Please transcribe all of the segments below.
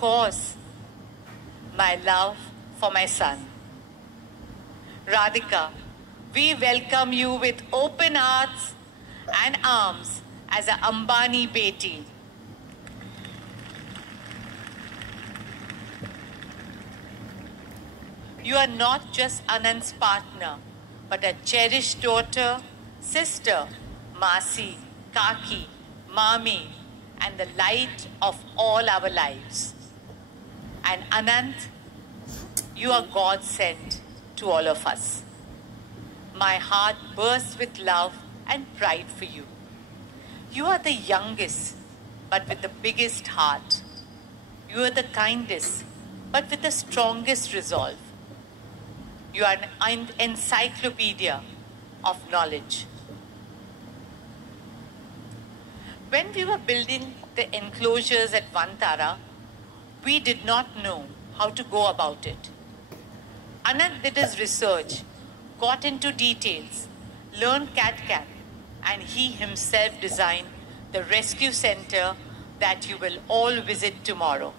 course, my love for my son. Radhika, we welcome you with open hearts and arms as a Ambani beti. You are not just Anant's partner, but a cherished daughter, sister, Masi, Kaki, Mami, and the light of all our lives. And Anant, you are God sent to all of us. My heart bursts with love and pride for you. You are the youngest, but with the biggest heart. You are the kindest, but with the strongest resolve. You are an encyclopedia of knowledge. When we were building the enclosures at Vantara, we did not know how to go about it. Anant did his research, got into details, learned CAD/CAM, and he himself designed the rescue center that you will all visit tomorrow.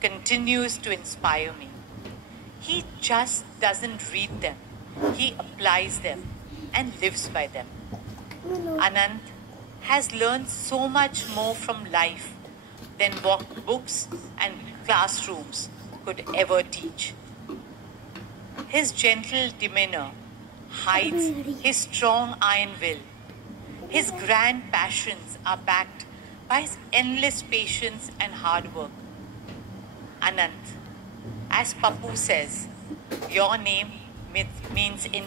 Continues to inspire me. He just doesn't read them. He applies them and lives by them. Anant has learned so much more from life than what books and classrooms could ever teach. His gentle demeanor hides his strong iron will. His grand passions are backed by his endless patience and hard work. Anant, as Papu says, your name means in